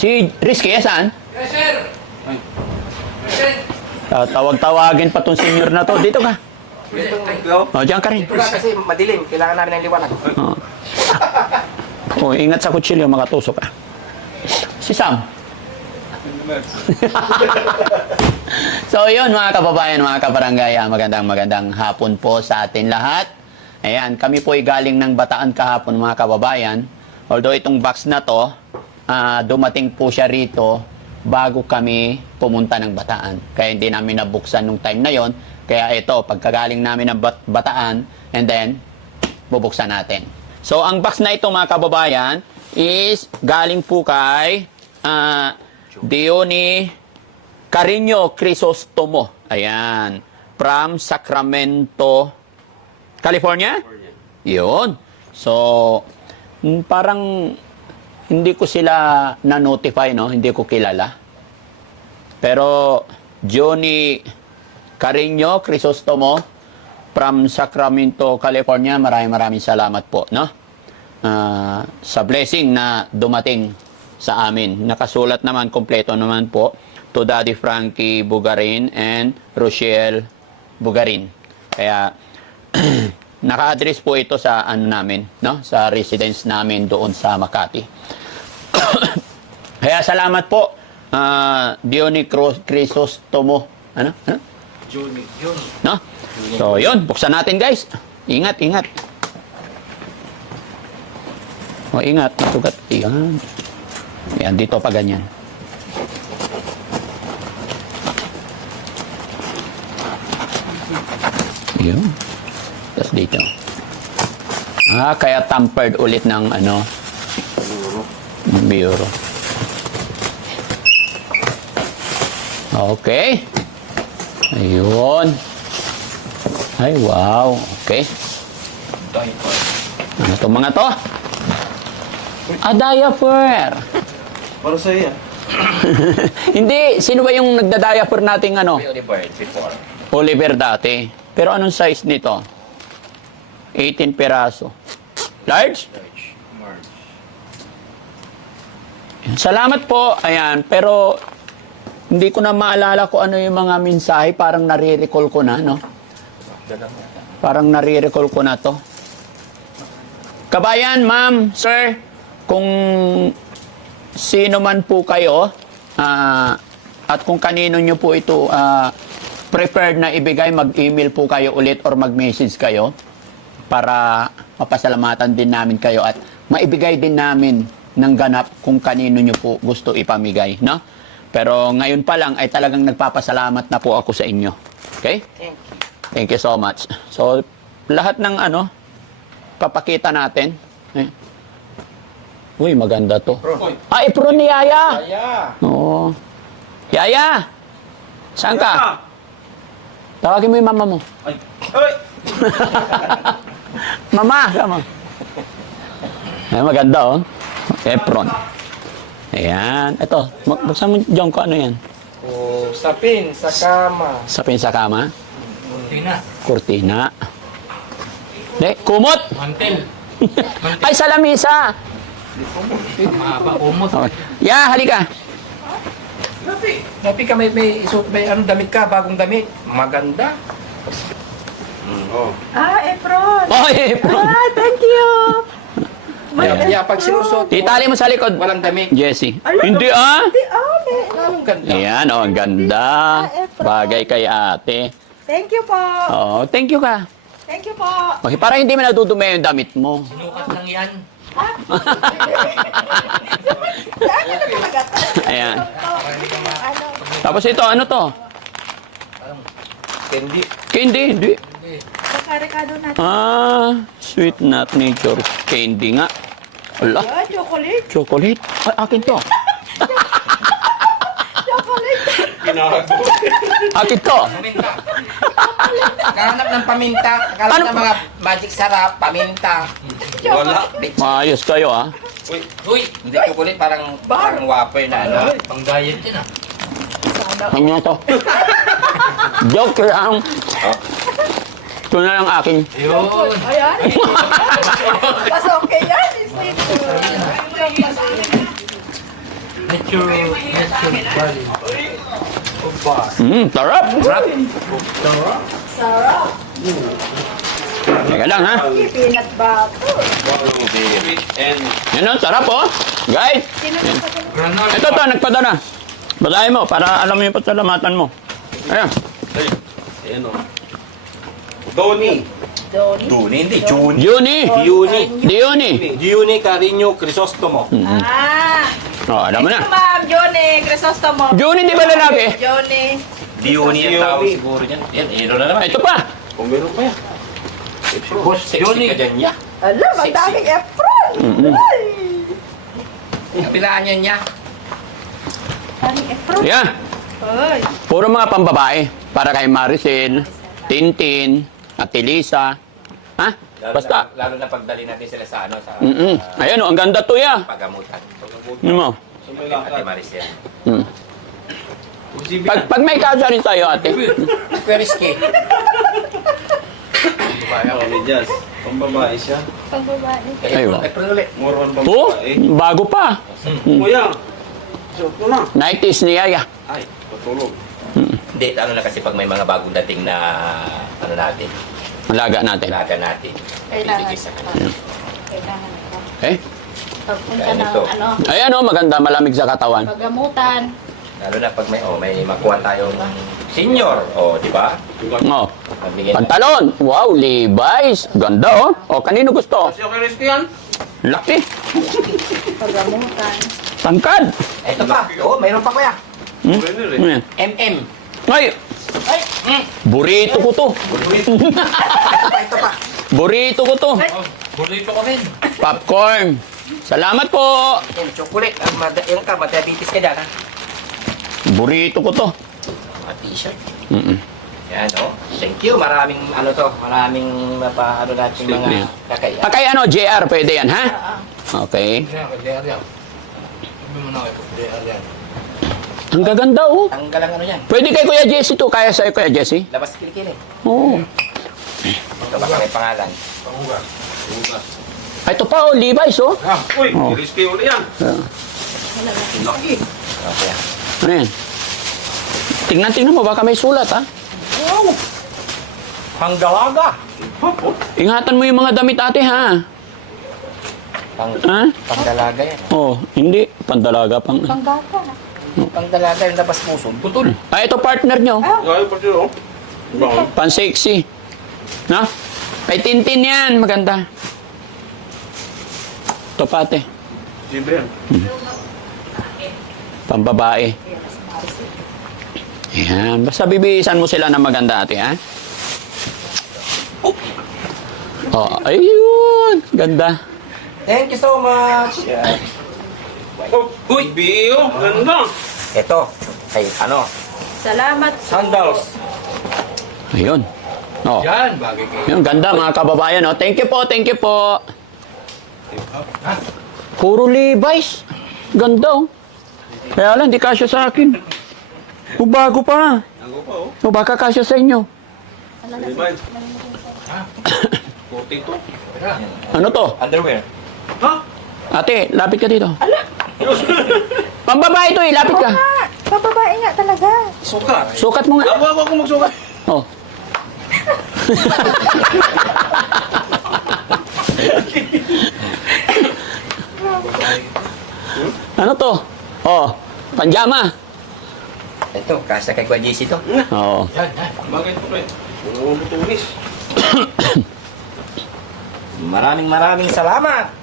Si Rizky, saan? Yes, sir. Tawag-tawagin pa tong senior na to. Dito ka. O, diyan ka rin. Kasi madilim, kailangan namin ng liwanag. Ingat sa kutsilyo, makatusok ka. Si Sam. So, yun mga kababayan, mga kabarangay, magandang hapon po sa atin lahat. Ayan, kami po ay galing ng Bataan kahapon mga kababayan. Although itong box na to, dumating po siya rito bago kami pumunta ng Bataan. Kaya hindi namin nabuksan nung time na yon. Kaya ito, pagkagaling namin ng Bataan, and then, bubuksan natin. So, ang box na ito mga kababayan is galing po kay Diony Carino Crisostomo. Ayan. From Sacramento, California? Yun. So, parang hindi ko sila na-notify, no? Hindi ko kilala. Pero, Diony Carino Crisostomo from Sacramento, California, maraming salamat po, no? Sa blessing na dumating sa amin. Nakasulat naman, kompleto naman po, to Daddy Frankie Bugarin and Rochelle Bugarin. Kaya, naka-address po ito sa ano namin, no? Sa residence namin doon sa Makati. Kaya salamat po, Diony Crisostomo. Ano? No? So, yun. Buksan natin, guys. Ingat. O, ingat. Sugat. Yan. Yan, dito pa ganyan. Yun. Tapos dito. Kaya tampered ulit ng ano, bureau. Okay. Ayun. Ay, wow. Okay. Ano itong mga to? Diaper. Para sa iya. Hindi. Sino ba yung nagda-diaper nating ano? Oliver, before. Oliver dati. Pero anong size nito? 18 peraso. Large? Salamat po. Ayan. Pero hindi ko na maalala kung ano yung mga mensahe. Parang nare-recall ko na, no? Parang nare-recall ko na to. Kabayan, ma'am, sir, kung sino man po kayo, at kung kanino nyo po ito preferred na ibigay, mag-email po kayo ulit or mag-message kayo para mapasalamatan din namin kayo at maibigay din namin ng ganap kung kanino nyo po gusto ipamigay, no? Pero ngayon pa lang ay talagang nagpapasalamat na po ako sa inyo. Okay? Thank you so much. So, lahat ng ano, papakita natin. Uy, maganda to. Apron ni Yaya. Oo. Yaya! Saan ka? Tawagin mo yung mama mo. Ay! Mama! Kama. Ay, maganda, oh. Apron. Ayan. Ito. Buksan mo, John, ko ano yan? Sapin sa kama. Sapin sa kama? Tina. Kurtina. Kumot! Mantel. Ay, sa lamisa! Mahaba, umot. Okay. Yeah, halika. Napi ka may ano damit ka, bagong damit. Maganda. Apron. Oh, apron. Thank you. Yeah, pag sinusot mo, Itali mo sa likod. walang damit. Jessie. Hindi, ah. Ang ganda. Ayan, oh, ang ganda. Bagay kay ate. Thank you po. Oh, thank you ka. Thank you po. Okay, para hindi mo nadudumi yung damit mo. Sinukat lang yan. Ano na talaga to? Ayan. Ano? Tapos ito, ano to? Candy. Candy, hindi. Kakarikado natin. Sweet nut nature candy nga. Ala, Yan, chocolate. chocolate. Ay, akin to. Chocolate. Akin to. Paminta. Kahanap ng paminta. Kahanap Ano ng mga magic sarap, paminta. Wala. Maayos kayo, ah. Uy, hindi chocolate, parang wafer na ano. Pang diet yun ah. Ano to? Joke lang. Ito na lang akin. Yun. Ayan. Mas okay yan. Nature Valley. Sarap. Sarap. Teka lang, ha? Peanut butter. Yan o, sarap, oh. Guys, Sino sa kanila? Granola. ito to, nagpadala. Basahin mo, para alam mo yung pasalamatan mo. Ayan. Ayan o. Doni. Donnie. Doni, hindi. Juni. Juni. Juni. Diuni. Juni Carino Crisostomo. Ah. Oh, alam mo na. Ito, ma'am. Johnny. Crisostomo. Juni, di ba lalaki? Johnny. Dioni ang tawag siguro niyan. Yan, ilo na naman. Ito pa. Kung meron pa yan. Boss, sexy ka dyan niya. Alam, ang daming Efron. Ay. Kapilaan yan niya. Daming Efron. Yan. Ay. Puro mga pambabae. Para kay Maricel, Tintin, at Elisa. Ha? Basta. Lalo na pagdali natin sila sa ano, sa Ayan, oh, ang ganda to, ya. pagamutan. Ano mo? Ate Maricel. Mm. Pag may kaso rin tayo, ate. Periski. Medyas. Pambabae siya. Pagbabae. Ayun. April ulit. More on Oh, pambabae. bago pa. Kuya. Suot mo na. 90s ni Yaya. Ay, patulog. Hindi, ano na kasi pag may mga bagong dating na ano natin, Malaga natin. ilaga natin. Kailangan. Bibigay sa kanila. Kailangan ito. Eh? Pagpunta Kaya ng ito. ano, Ayan, oh, maganda. Malamig sa katawan. pagamutan. Lalo na pag may makuha tayong senior, di ba? Oh. Mabigyan Pantalon. Wow, Levi's. Ganda, oh. O, kanino gusto? Kasi okay rin yan. Laki. Pagamutan. Tangkad. Ito pa. Mayroon pa kuya. Pwede rin. Ayan. MM. Ay, Ay! burrito ko to. Ito pa. Burrito ko to. Oh, burrito ko rin. Popcorn. Salamat po. Yung chocolate. Yung ka, madiabetes ka dyan, ha? Burrito ko to. Mga t-shirt. Mm-mm. Yan, Thank you. Maraming, maraming natin Sweet mga meal. kakaya. Kay ano, JR, pwede yan, ha? Okay. Kaya ka, JR yan. Sabi mo na kayo, JR yan. Ang gaganda, oh. Tanggal ang ano yan. Pwede kay Kuya Jesse to. Kaya sa'yo, Kuya Jesse? Labas kilikili. Oo. Ito baka may pangalan. Pangugas. Pangugas. Ay, ito pa, oh. Levi's, oh. Ah, uy, Oh. risky uli yan. Laki. Okay. Ano yan? Tingnan mo, baka may sulat, ha? Wow! Pangdalaga. Ingatan mo yung mga damit, ate, ha? Ha? Pangdalaga yan. Oh, hindi. Pandalaga pang... Panggata. Pangdalaga yung labas puso. Putol. Ay, ito partner nyo. Gaya pa siya, oh. Bawal. Pan-sexy. Na? Kay Tintin yan. Maganda. Ito pa, ate. Siyempre yan. Pambabae. Yan. Basta bibihisan mo sila ng maganda, ate, ha? Oh, ayun. Ganda. Thank you so much. Oh, uy, biyo. Ganda. Ito. Ay, Salamat. sandals. Ayun. Oh. Yan, bagay kayo. Yung ganda, mga kababayan. Oh. Thank you po, thank you po. Puro Levi's. Ganda, oh. Kaya lang, di kasya sa akin. O, bago pa. Ako pa, oh. O, baka kasya sa inyo. Levi's. Puti to. Ano to? Underwear. Ha? Ate, lapit ka dito. Pambabae to eh, lapit ka. Ah, pababae nga talaga. Suka. Sukat mo nga. Ako magsukat. Oh. Ano to? Oh, panjama. Ito, kasya kay Kuya JC to. Oo. Yan, yan. Bakit to, eh? Mga butunis. Maraming salamat.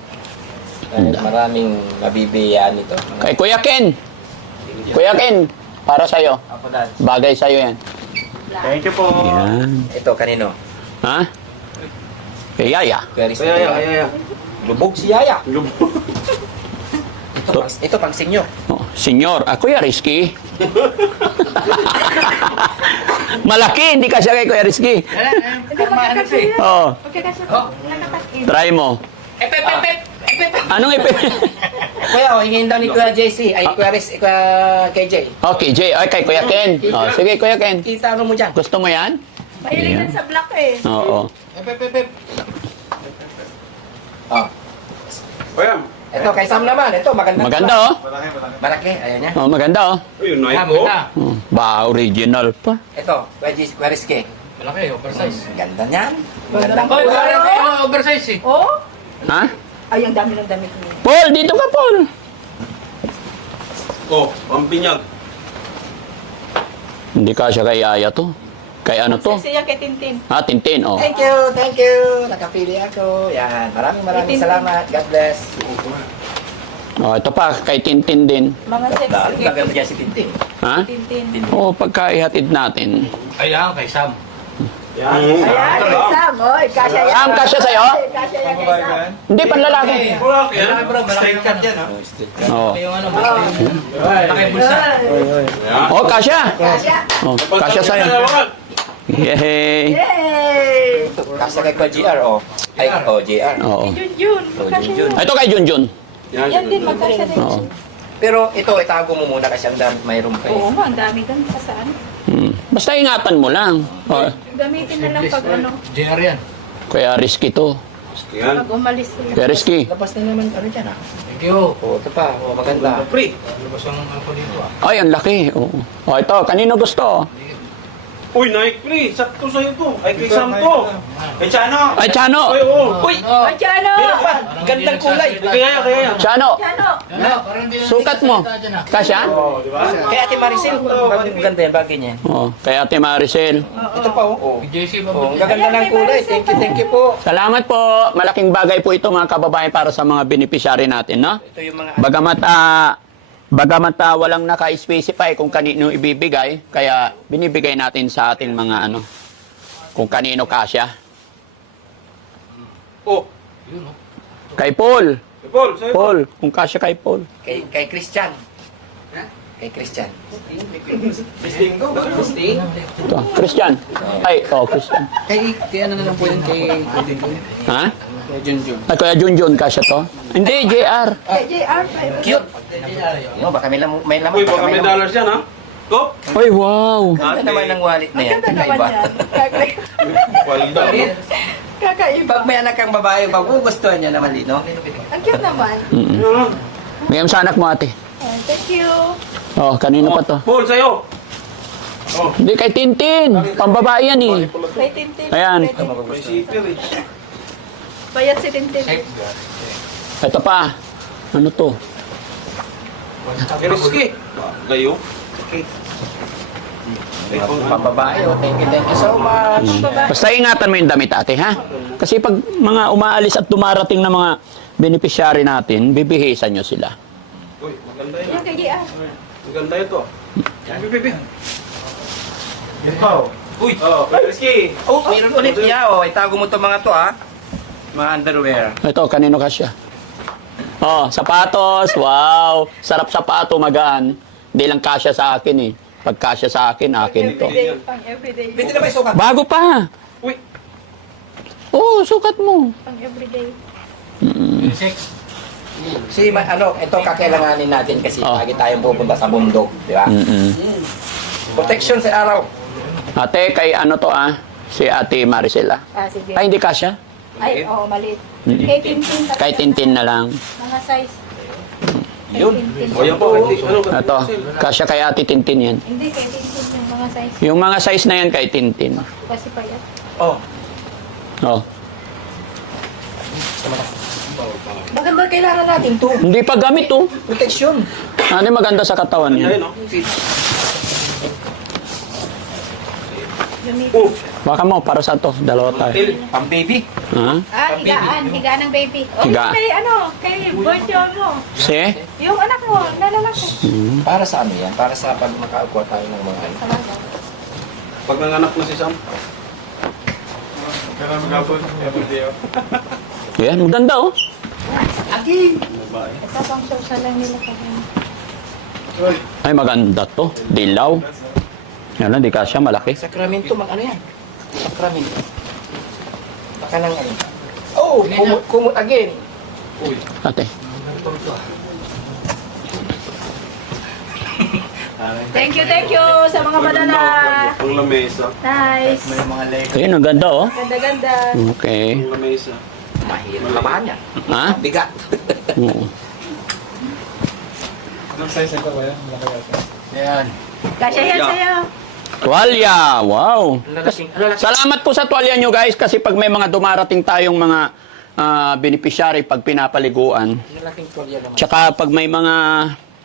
Maraming mabibiyaan ito. Kay Kuya Ken. Kuya Ken, para sa'yo. Apo dad. Bagay sa'yo yan. Thank you po. Yan. Ito, kanino? Ha? Kay Yaya. Kuya Rizky. Kaya. Lubog si Yaya. Lubo. Ito pang senyor. Oh, senyor, Kuya Rizky. Malaki, hindi ka siya kay Kuya Rizky. Hindi magkakasya yan. Oo. Magkakasya. Nakatakin. Try mo. Ep. Anong ipin? Kuya, hingin daw ni Kuya JC. Ay, Kuya KJ. Okay, Jay. Ay, kay Kuya Ken. Oh, sige, Kuya Ken. Kita ano mo dyan? Gusto mo yan? Mahilig yan sa black eh. Oo. Ah. Kuya, Ito, kay Sam naman. Ito, maganda. Maganda oh. Malaki, ayaw niya. Oh, maganda oh. Ayun, Nike ko. Oh, ba, original pa. Ito, where is Kay? Malaki, oversize. Ganda niyan. Ganda Magandang ng Oy, kulay. parang oversize eh. Oh? Ha? Ay, ang dami ng damit niya. Paul, dito ka, Paul. Oh, pampinyag. Hindi ka siya kay Aya to. Kay ano to? Sexy yan kay Tintin. Ah, Tintin, oh. Thank you, thank you. Nakapili ako. Yan, maraming salamat. God bless. Oh, ito pa, kay Tintin din. Mga sexy Dahil kay maganda dyan si Tintin. Ha? Tintin. Oh, pagka ihatid natin. Ayan, kay Sam. Yan. Ayan, kay Sam. Oy, kasya yan. Sam, kasya sa'yo? Oy, kasya yan kay Sam. Hindi, panlalaki. Yan, bro, malaki yan dyan. Oh. Yung ano, malaki bulsa. Yan. Oh, kasya. Kasya. Oh, kasya sa'yo. Yay! Yay! Kasi kay Kwa GR, oh. Ay, oh, GR. Oo. Yun. Oh, Kasya Junjun. yan. Ito kay Junjun. Yan din, magkasya din. Oo. Pero ito, itago mo muna kasi ang dami mayroon pa Oo eh. nga, ang dami doon. Saan? Basta ingatan mo lang. Oh, Gamitin na lang pag ano, JR yan. kaya risky to. Yan. pag umalis sila. Kaya risky. Labas na naman ano dyan ah. Thank you. Oh, ito pa. Oh, maganda. Free. Labas ang ako dito ah. Ay, ang laki. Oo. Oh, ito, kanino gusto? Uy, Nike free. Sakto sa'yo to. Ay, kay Sam to. Kay Chano. Ay, Chano! Ay, oo. Uy! Ay, Chano! Meron pa! Gandang kulay! Kaya. Chano! Chano! Parang hindi na Sukat mo. Kasya? Oh, di ba? Kay Ate Maricel, maganda yan, bagay niya. Oh, kay Ate Maricel. Ito pa, oh. JC Oh, ang ba? gaganda ng kulay. Thank you po. Salamat po. Malaking bagay po ito mga kababayan para sa mga beneficiary natin, no? Ito yung mga... Bagamat walang naka-specify kung kanino ibibigay, kaya binibigay natin sa ating mga ano, kung kanino kasya. Oh, Kay Paul. si Paul, sa'yo. Paul, kung kasya kay Paul. Kay Christian. Kay Christian. Listing ko. Listing. Ito, Christian. Ay, Christian. Kay ano na lang po yun kay Junjun. Ha? Kay Junjun. Ay, kaya Junjun kasya to? Hindi, JR. Kay JR. Cute. No, baka may laman. Uy, baka may dollars yan, ha? Go. Ay, wow. Ganda naman ng wallet na Ang yan. ganda naman Kakaiba. yan. Walda. Kakaiba. Pag may anak kang babae, magugustuhan niya naman dito. Ang cute naman. Yan. Ngayon sa anak mo, ate. Oh, thank you. Oh, kanino pa to? Paul, sa'yo. Oh, Hindi, kay Tintin. Pambabae yan eh. Kay Tintin. Ayan. may sitter eh. Bayad si Tintin. Ito pa. Ano to? Kay Rizky. Layo. Pambabae, oh. Thank you so much. Basta ingatan mo yung damit, ate, ha? Kasi pag mga umaalis at dumarating na mga beneficiary natin, bibihisan nyo sila. Uy, maganda yun. Yan kay JR. Maganda ito. Yan, bibi. Uy, oh, kay Rizky. Oh, mayroon ulit niya, oh. Itago mo to mga to, ha? Mga underwear. Ito, kanino kasya? Oh, sapatos. Wow. Sarap sapato, magaan. Hindi lang kasya sa akin eh. Pag kasya sa akin, akin to. Everyday. Pang everyday. Pwede na ba isukat? Bago pa. Uy, Oh, sukat mo. Pang everyday. Ito kakailanganin natin kasi Oh. lagi tayong pupunta sa bundok, di ba? Protection sa araw. Ate, kay ano to Si Ate Maricela. Sige. Ay, hindi kasya? Ay, oo, maliit. Kay Tintin. Kay Tintin na lang. Mga size. Kay Yun. Tintin. o yan po. Ano, Ito, kasya kay Ate Tintin yan. Hindi, kay Tintin yung mga size. Yung mga size na yan kay Tintin. Kasi payat. Oh. Oh. Maganda kailangan natin to. Hindi pa gamit oh. Protection. Ano maganda sa katawan Ayun, niya? no? Gamitin. Oh, Baka mo, para sa to. Dalawa tayo. Pang baby. Ha? Higaan. Higaan ng baby. O, Higa. kay birthday mo. Si? Yung anak mo, nalalaki. Para sa ano yan? Para sa pag makakuha tayo ng mga ano. Talaga. pag nanganak na si Sam. Yan, maganda oh. Ito pang social lang nila kami. Ay, maganda to. Dilaw. Yan lang, di kasya, malaki. Sacramento, ano yan? Sacramento. Baka nang ano. Oh, kumot again. Ate. Thank you sa mga banana. Ang lamesa. Nice. May mga leg. Ayun, ang ganda oh. Ganda-ganda. Okay. Ang lamesa. Mahirap labahan yan. Ha? Bigat. Oo. Anong size ito ba yan? Malaki ba ito? Yan. Kasya yan sa'yo. Tuwalya, wow. Lalaking. Salamat po sa tuwalya nyo guys kasi pag may mga dumarating tayong mga beneficiary pag pinapaliguan, Lalaking tuwalya naman. tsaka pag may mga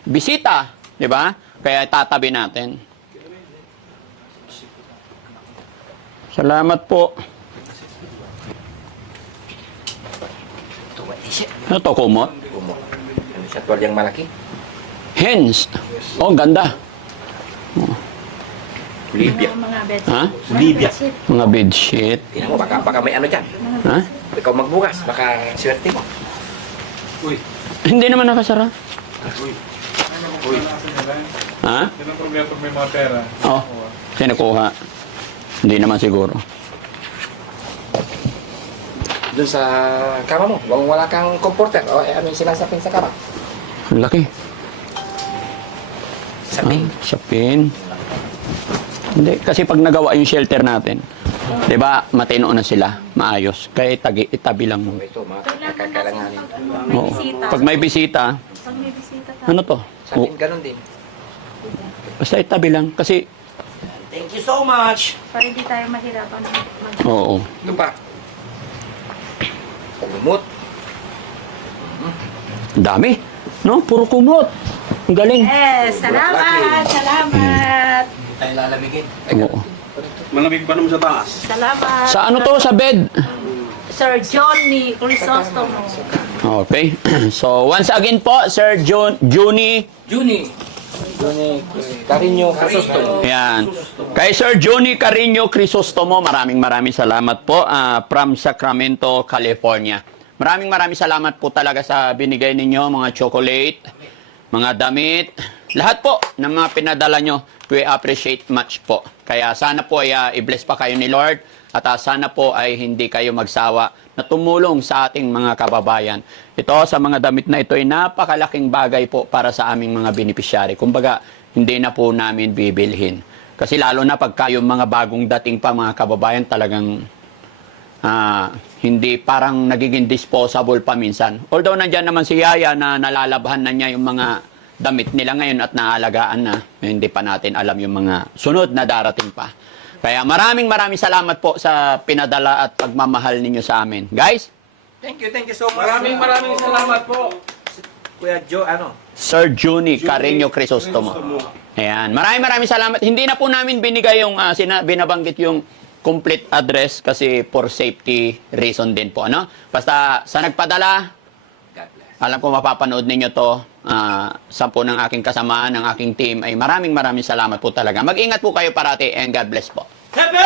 bisita, di ba? Kaya tatabi natin. Salamat po. Tuwa isip. Ano to, kumot? Kumot. Ano siya tuwalyang malaki? Hens. Oh, ganda. Libya. Mga bedsheet. Ha? Mga Libya. bedsheet. Mga bedsheet. Tingnan mo, baka may ano dyan. Ha? Ikaw magbukas, baka swerte mo. Uy. Hindi naman nakasara. Uy. Uy. Ha? Yan ang problema pag may mga pera. Oh, sinukuha. Hindi naman siguro. Doon sa kama mo, wala kang comforter. O ano yung sinasapin sa kama? Ang laki. Sapin. Sa pin. Hindi, kasi pag nagawa yung shelter natin, di ba, matino na sila, maayos. Kaya itabi lang mo. Ito, mga Kailangan kakailanganin. kasi pag may Oo. bisita. Pag may bisita, Pag may bisita ka. ano to? Sapin, ganun din. Basta itabi lang. Kasi, Thank you so much. Para hindi tayo mahirapan mag- oo. Ito pa. Lumot. Ang dami. No? Puro kumot. Ang galing. Yes, salamat, salamat. Hindi tayo lalamigin. Oo. Malamig pa naman sa taas. Salamat. Sa ano to? Sa bed? Sir Johnny Crisostomo. Okay. So, once again po, Sir Juni. Juni. Juni Carino Crisostomo. Yan. Kay Sir Johnny Carino Crisostomo, maraming salamat po from Sacramento, California. Maraming salamat po talaga sa binigay ninyo, mga chocolate, mga damit, lahat po ng mga pinadala nyo. We appreciate much po. Kaya sana po ay i-bless pa kayo ni Lord at sana po ay hindi kayo magsawa na tumulong sa ating mga kababayan. Ito, sa mga damit na ito ay napakalaking bagay po para sa aming mga beneficiary. Kumbaga, hindi na po namin bibilhin. Kasi lalo na pagka yung mga bagong dating pa mga kababayan talagang hindi parang nagiging disposable pa minsan. Although nandyan naman si Yaya na nalalabhan na niya yung mga damit nila ngayon at naalagaan na, hindi pa natin alam yung mga sunod na darating pa. Kaya maraming salamat po sa pinadala at pagmamahal ninyo sa amin. Guys, Thank you so much. Maraming salamat po. Kuya Joe, ano? Sir Juni Carino Crisostomo. Ayan, maraming salamat. Hindi na po namin binigay yung binabanggit yung complete address kasi for safety reason din po, ano? Basta sa nagpadala, God bless. alam ko mapapanood ninyo to, 10 ng aking kasamaan, ng aking team, ay maraming salamat po talaga. Mag-ingat po kayo parati and God bless po. Happy